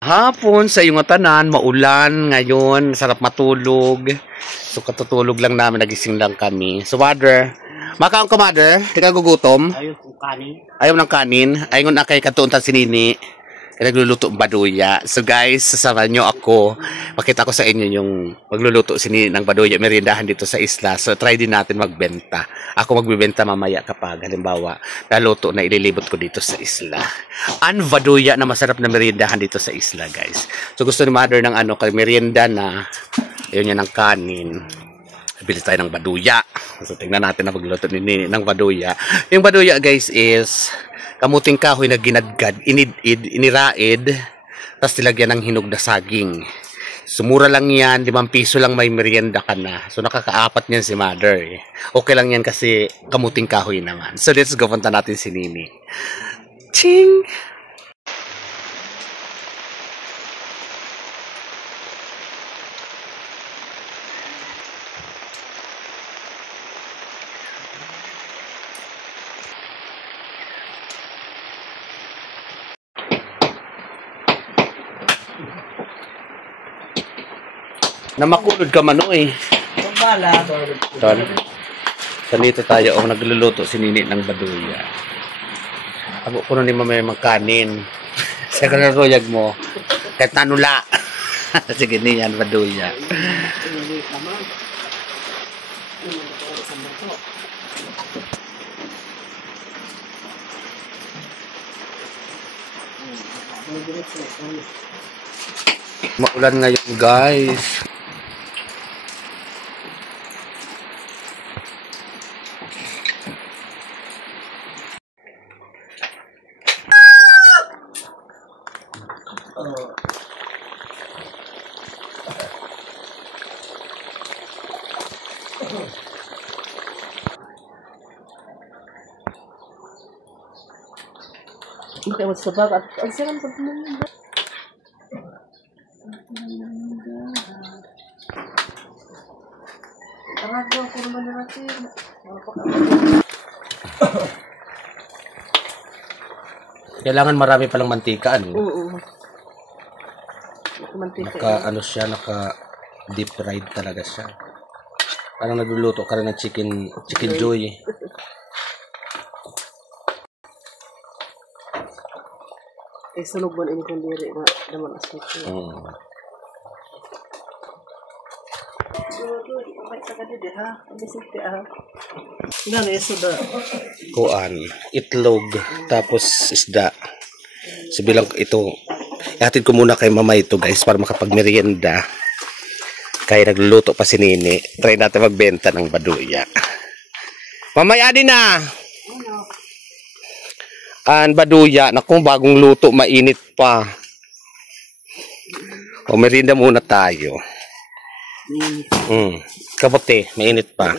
Hapon sa iyong tanan, maulan ngayon, sarap matulog. So katutulog lang namin, nagising lang kami. So mother, makaon ka mother? Di ka gugutom? Ayaw kong kanin. Ayaw ng kanin? Ayaw na kay katuuntan si Nini. Nagluluto ang baduya. So guys, sasama nyo ako. Pakita ko sa inyo yung magluluto si Nini ng baduya. Merindahan dito sa isla. So try din natin magbenta. Ako magbibenta mamaya kapag halimbawa naluto na ililibot ko dito sa isla. Ang baduya na masarap na merindahan dito sa isla guys. So gusto ni mother ng ano, merienda na ayun niya ng kanin. Bili tayo ng baduya. So tingnan natin na magluto ni Nini ng baduya. Yung baduya guys is kamuting kahoy na ginadgad, iniraid, tapos nilagyan ng hinog na saging. Sumura lang yan, 5 piso lang may merienda ka na. So nakakaapat niyan si mother. Okay lang yan kasi kamuting kahoy naman. So let's go, punta natin si Nini. Ching! Na makulod ka man eh. Pambala. So dito tayo nagluluto si Nini ng baduya. Abo ko na ni mamaya magkanin. Sa kanaruyag mo. Kahit nanula. Sige niyan baduya. Maulan ngayon guys. Hindi mo sabag at ang sarang pagmumula. Ang agaw ko naman na natin. Kailangan marami palang mantika ano? Oo. Mantika. Naka ano siya, naka deep fried talaga siya. Parang nagluluto ka rin ng chicken joy. Eh, sunog man ini kung diri na naman asok. Kuan, itlog, tapos isda. So bilang ito, ihatid ko muna kay mama ito guys para makapagmerienda. Kaya nagluluto pa si Nini. Try natin magbenta ng baduya. Mamaya din na! Ang baduya, naku, bagong luto, mainit pa. O, merienda muna tayo. Kapote, mainit pa.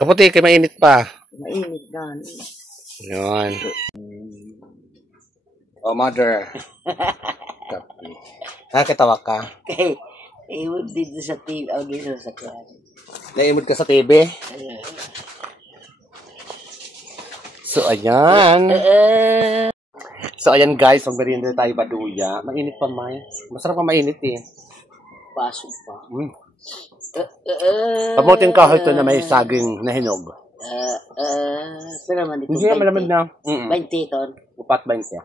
Kapote, kay mainit pa. Mainit dan. Yun. Oh, mother. Kapi. Nakakitawa ka? Okay. Iwag dito sa TV. O, dito sa kwan. Naimod ka sa TV? So, ayan. So, ayan guys, magmerienda tayo baduya. Mainit pa, May. Masarap pa mainit eh. Pasok pa. Kamuting kahoy ito na may saging na hinog. Ito naman ito. Hindi na malamig na. 20 ton. Upat 20.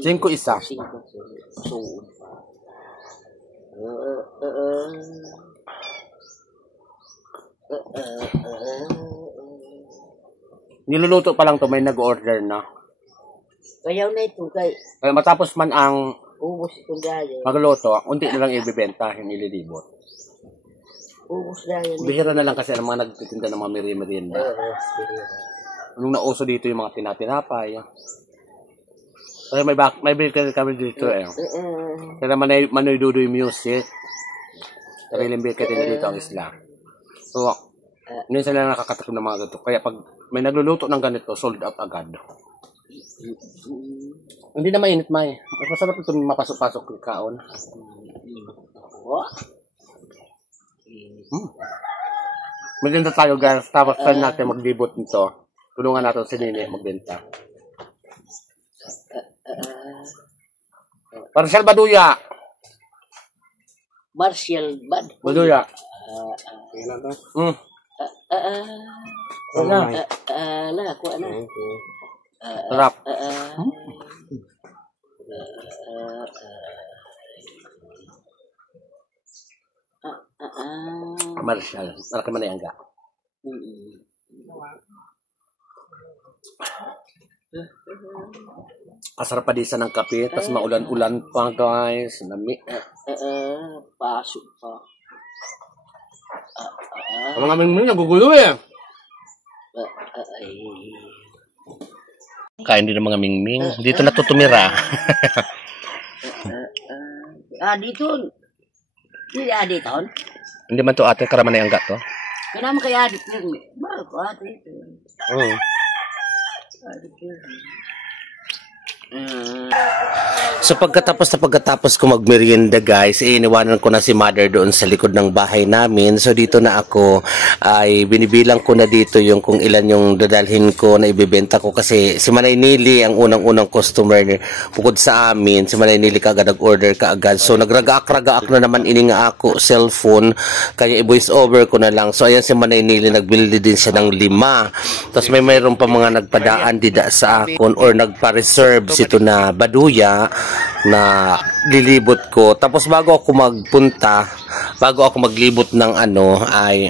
5 isa. 5. So, Niluluto pa lang to, may nag-order na. Kayaw na ito kay Kaya matapos man ang ubos itong gaya. magluto, unti na lang ibibenta, yung ililibot. Ubos gaya. Bihira na lang kasi ang mga nagtitinda ng mga merienda. Nung nauso dito yung mga tinatinapay. Kaya may bill kami dito eh. Kaya Manoy Dudoy Music. Sariling bill ka dito ang isla. So, minsan lang nakakatakot ng mga ganito. Kaya pag may nagluluto ng ganito, sold out agad. Hindi na mainit, May. Mas masarap ito mapasok-pasok yung kaon. Maganda tayo guys. Tapos try natin maglibot nito. Tulungan natin si Nini magbenta. Marshall Baduya. Marshall Bad. Baduya. Lah, aku ana. Sarap. Marshall. Marami man yang enggak. Asar pa di sa ng kape, tas maulan-ulan pa guys. Nami. Pasok pa. Ang aming mga nagugulo eh. Kain din ng mga mingming. Dito natutumira. Dito. Hindi dito. Hindi man to ate karaman ang gato. Kenapa kaya dito? Bago dito. So pagkatapos ko magmerienda guys, iniwanan ko na si mother doon sa likod ng bahay namin. So dito na ako ay binibilang ko na dito yung kung ilan yung dadalhin ko na ibebenta ko kasi si Manay Nili ang unang-unang customer bukod sa amin. Si Manay Nili kaagad nag-order kaagad. So nagragaak-ragaak na naman ini nga ako cellphone kaya i-voice over ko na lang. So ayan si Manay Nili nagbili din siya ng 5. Tapos mayroon pa mga nagpadaan dida sa akon or nagpa-reserve ito na Baduya na lilibot ko. Tapos bago ako maglibot ng ay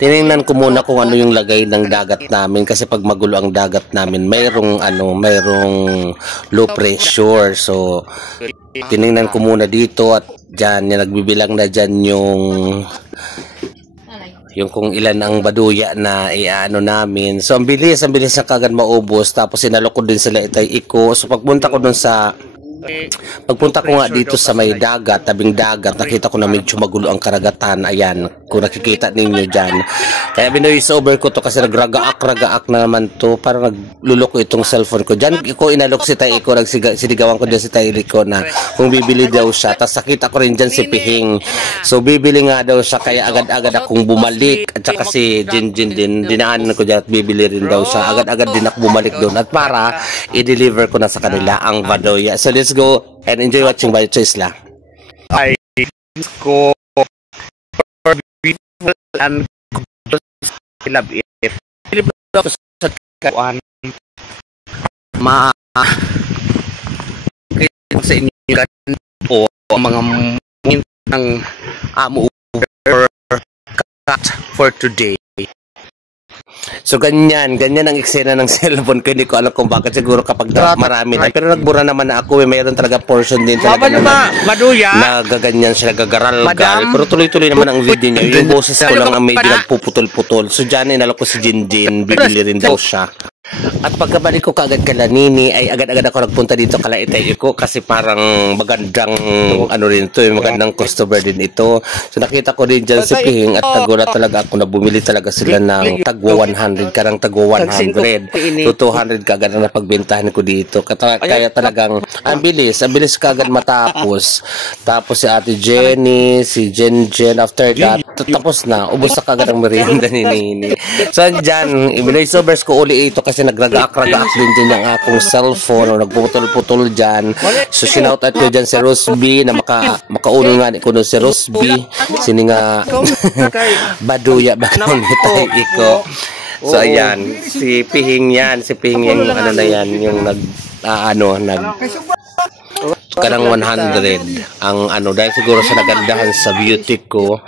tiningnan ko muna kung ano yung lagay ng dagat namin kasi pag magulo ang dagat namin mayroong low pressure. So tiningnan ko muna dito at dyan nagbibilang na dyan yung kung ilan ang Baduya na iano namin. So ang bilis na kagad maubos. Tapos sinalok ko din sila Itay-Iko. So pagpunta ko nga dito sa may dagat, tabing dagat, nakita ko na medyo magulo ang karagatan. Ayan, kung nakikita ninyo dyan. Kaya binoise over ko to kasi nagragaak na naman to. Parang nagluloko itong cellphone ko. Dyan ko inalok si Itay-Iko, sinigawan ko dyan si Itay-Iko na kung bibili daw siya. Tapos nakita ko rin dyan si Pihing. So bibili nga daw siya kaya agad-agad akong bumalik. At saka si Jinjin din, dinaanan ko dyan at bibili rin daw siya. Agad-agad din ako bumalik doon at para i-deliver ko na sa kanila ang Baduya. So let's go and enjoy watching Bayo Choice lang. I go for beautiful and love it. Sa kawan sa inyo po mga ng amo cut for today. So ganyan ang eksena ng cellphone ko. Hindi ko alam kung bakit, siguro kapag marami na. Pero nagbura naman na ako, mayroon talaga portion din talaga na gaganyan siya, nagagaral-gal. Pero tuloy-tuloy naman ang video niya. Yung boses ko lang ang medyo nagpuputol-putol. So dyan inalok ko si Jinjin, bibili rin daw siya. At pagkabalik ko kaagad kala Nini ay agad-agad ako nagpunta dito kala Itay-Iko kasi parang magandang rin ito, magandang customer din ito. So nakita ko din dyan si Pihing at nagulat talaga ako na bumili talaga sila ng tagwa 100, karang tagwa 100 to 200 kaagad na napagbentahan ko dito. Kaya talagang ang bilis kaagad matapos. Tapos si Ate Jenny, si Jen after that tapos na, ubos na kaagad ang merienda ni Nini. So dyan, ibinay-sobers ko uli ito kasi nagragaak-ragaak din dyan yung akong cellphone o nagputol-putol dyan. So sinoutout ko dyan si Rosby na makauno nga ko si Rosby sini nga Baduya ba ni Itay-Iko. So ayan, si Pihing yung ano na yan, yung karang 100 ang dahil siguro sa nagandahan sa beauty ko,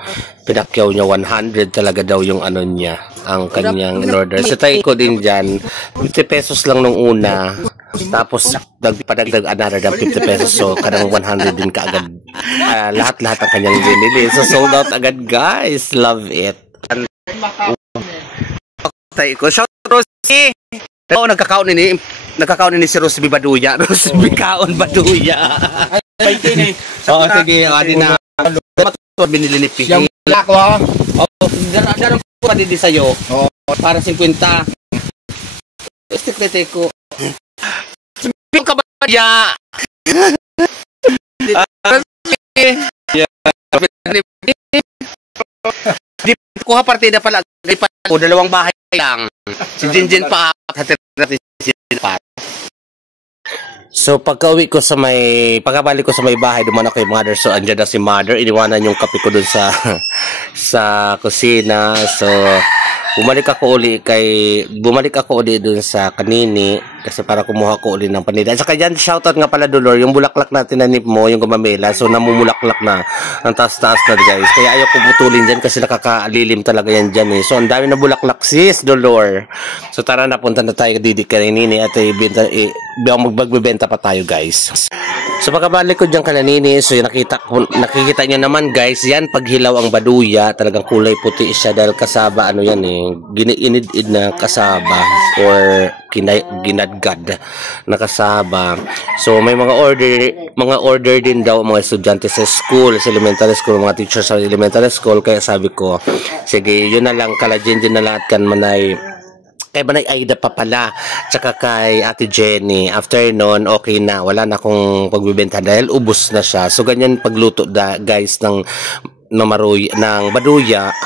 pinakyaw niya 100 talaga daw yung niya, ang kanyang in-order. Sa Itay-Iko din dyan, 50 pesos lang nung una, tapos nagpadagdag another ng 50 pesos, so karang 100 din kaagad. Lahat-lahat ang kanyang binili. So sold out agad guys, love it. Itay-Iko, shout out Rosy! Nagkakaon ni si Rosby Baduya. Rosby kaon Baduya. Oo, sige. Adi na. Binili ni Pihing. Yung black ko. Oo. Darang ko pa din sa'yo. Oo. Para 50. Secretary ko. Yung kabaya. Di kuha partida pala. Dalawang bahay lang. Si Jinjin pa. So pagka-uwi ko sa pagkabalik ko sa may bahay, dumaan ako kay mother. So andyan na si mother, iniwanan yung kape ko dun sa sa kusina. So bumalik ako uli dun sa kanini kasi para kumuha ko uli ng panida. At saka dyan, shoutout nga pala Dolor, yung bulaklak na tinanip mo, yung gumamela, so namumulaklak na ng taas-taas na guys. Kaya ayaw ko putulin dyan kasi nakakalilim talaga yan dyan eh. So ang dami na bulaklak sis Dolor. So tara na, punta na tayo didi kanini at magbenta pa tayo guys. So pagkabalik ko dyan kanini, so nakikita nyo naman guys, yan paghilaw ang baduya, talagang kulay puti siya dahil kasaba ano yan eh, giniinid na kasaba or ginadgad na kasaba. So may mga order din daw mga estudyante sa school, sa elementary school, mga teachers sa elementary school. Kaya sabi ko, sige, yun na lang, kalajin din na lahat kan manay kay Manay Aida pa pala, tsaka kay Ate Jenny. After nun, okay na, wala na akong pagbibenta dahil ubos na siya. So ganyan pagluto guys ng baduya.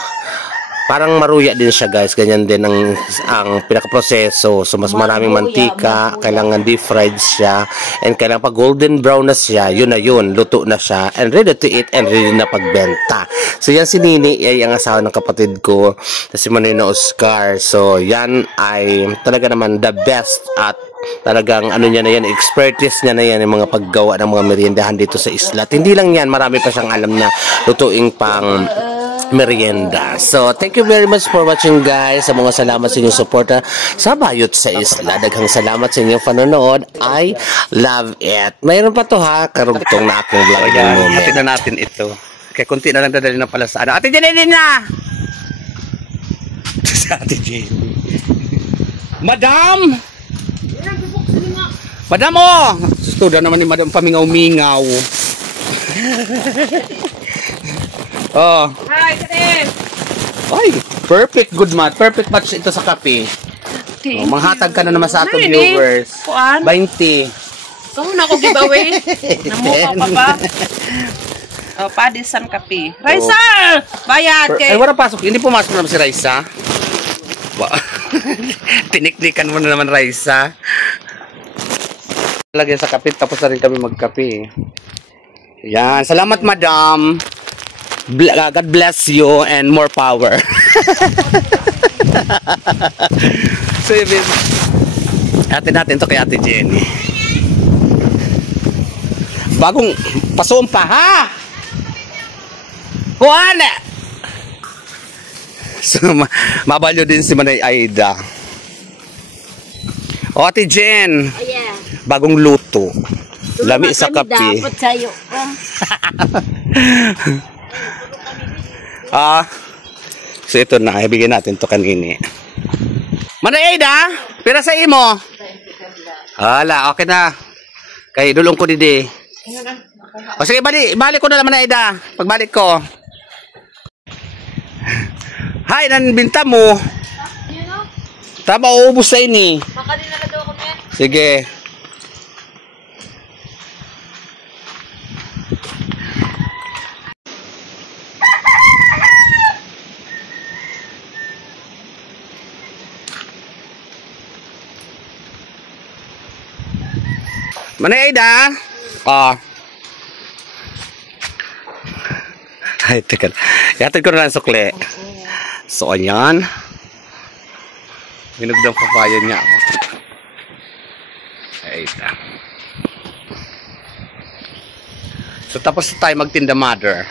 Parang maruya din siya guys, ganyan din ang pinakaproseso. So mas maraming mantika, kailangan deep fried siya, and kailangan pag golden brown na siya, yun na yun, luto na siya, and ready to eat and ready na pagbenta. So yan si Nini ay ang asawa ng kapatid ko, si Manino Oscar. So yan ay talaga naman the best at talagang ano niya na yan, expertise niya na yan yung mga paggawa ng mga meriendahan dito sa isla. At hindi lang yan, marami pa siyang alam na lutuing pang merienda. So, thank you very much for watching guys. Sa mga salamat sa inyong suporta sa Bayot sa Isla. Daghang salamat sa inyong panonood. I love it. Mayroon pa to ha, karugtong na aking vlog. Atin na natin ito. Kaya kunti na lang dadali na pala sa ano. Ate Jenny na! Sa Ate Jenny. Madam! Madam oh! Sustuda naman ni Madam pamingaw-mingaw. Oh. Hi, Kaden! Ay, perfect good match. Perfect match ito sa kape. Okay. Oh, manghatag ka na naman sa atong viewers. Kuan? 20. So, na ako giveaway. Namuha pa ba? Oh, Padisan Kape. Raisa! Bayad kay... Ay, wala pasok. Hindi pumasok naman si Raisa. Tiniknikan mo na naman, Raisa. Lagyan sa kape, tapos na rin kami magkape. Yan. Salamat, madam. God bless you and more power. So, atin natin to kay Ate Jenny. Bagong pasoon pa, ha? Juan! So, mabalyo din si Manay Aida. O, Ate Jen. Oh, yeah. Bagong luto. Lami sa kape. Dapat sa'yo. So ito na, ibigay natin to kanini. Manay Aida, pira sa imo. Hala, okay na. Kay dulong ko didi. O sige, balik ko na naman Manay Aida. Pagbalik ko. Hay, nanbinta mo. Tama, uubos sa ini. Sige. Manay Aida. Ay, teka. Yatid ko na lang sukli. So, ayan. Minugdang papaya niya. Aida. So, tapos tayo magtinda, mother.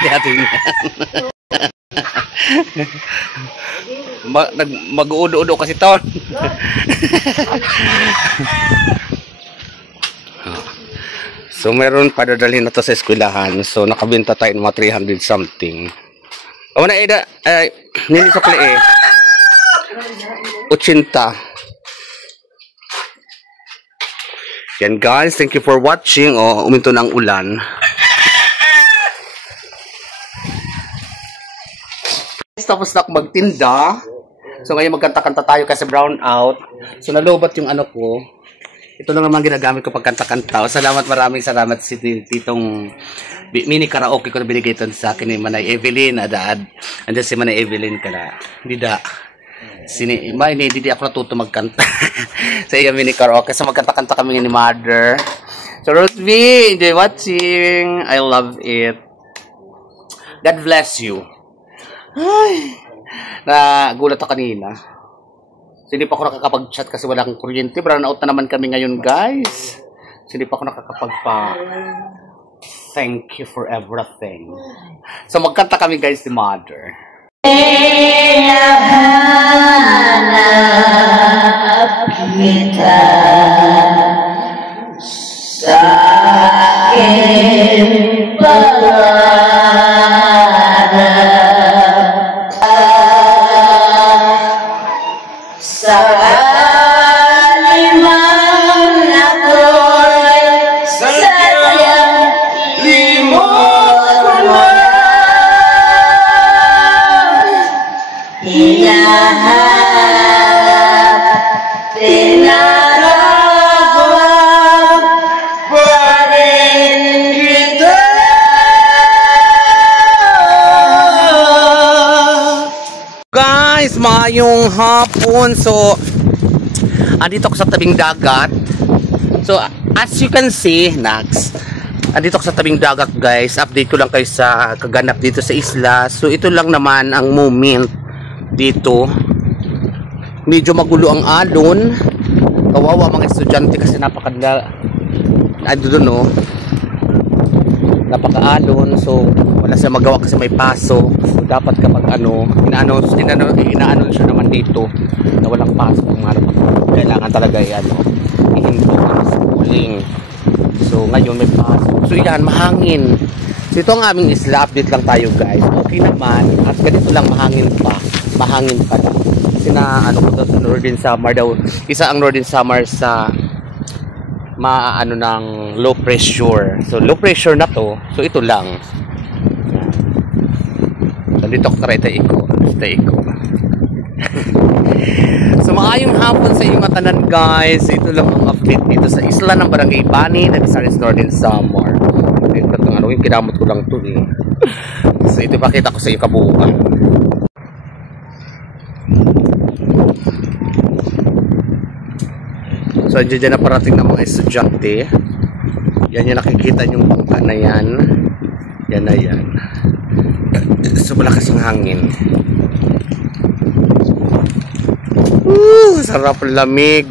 Yatid niya. Mag-uudo-udo kasi to. So meron pa dadalhin na to sa eskwelahan. So nakabenta tayo ng mga 300 something. O na Aida, nini sukli eh. 80. Yan guys, thank you for watching. O, uminto na ang ulan. Tapos na ako magtinda. So ngayon magkanta-kanta tayo kasi brown out. So nalubat yung ano ko. Ito lang naman ginagamit ko pagkanta-kanta. Salamat, maraming salamat si titong mini karaoke ko na binigay ito sa akin ni Manay Evelyn. Adad. Andiyan si Manay Evelyn ka na. Dida. Hindi ako natuto magkanta. Sa iyo mini karaoke. So magkanta-kanta kami ni Mother. So Rosby, enjoy watching. I love it. God bless you. Ay, nagulat ako kanina. So, hindi pa ako nakakapag-chat kasi wala akong kuryente. Brown out na naman kami ngayon, guys. So, hindi pa ako thank you for everything. So, magkanta kami, guys, ni Mother. Nahanap kita sa aking sa alimang ako'y sadyang limot ko na hinahanap, tinatawag pa rin kita. Guys, maayong hapon. So, andito ako sa tabing dagat. So, as you can see, andito ako sa tabing dagat, guys. Update ko lang kayo sa kaganap dito sa isla. So, ito lang naman ang moment dito. Medyo magulo ang alon. Kawawa mga estudyante kasi napakaalon. So, wala siya magawa kasi may paso. So, dapat kapag ina-announce siya naman dito na walang paso kung kailangan talaga ihinto ang schooling. So, ngayon may paso. So, yan, mahangin. So, ito ang aming isla. Update lang tayo, guys. Okay naman. At ganito lang, mahangin pa lang. Kasi na, sa Northern Samar daw. Isa ang Northern Samar sa ng low pressure. So, low pressure na to. So, ito lang. So, dito ako tayo iko. So, maayong hapon sa inyong tanan, guys. Ito lang ang update dito sa isla ng Barangay Bani na Visaris Northern Samar. Ito yung kinamot ko lang to eh. So, ito pakita ko sa iyo kabuuan. So, dyan na parating ng mga estudyante. Yan yung nakikita yung bangka na yan. Yan na yan. So, malakas ang hangin. Sarap lamig.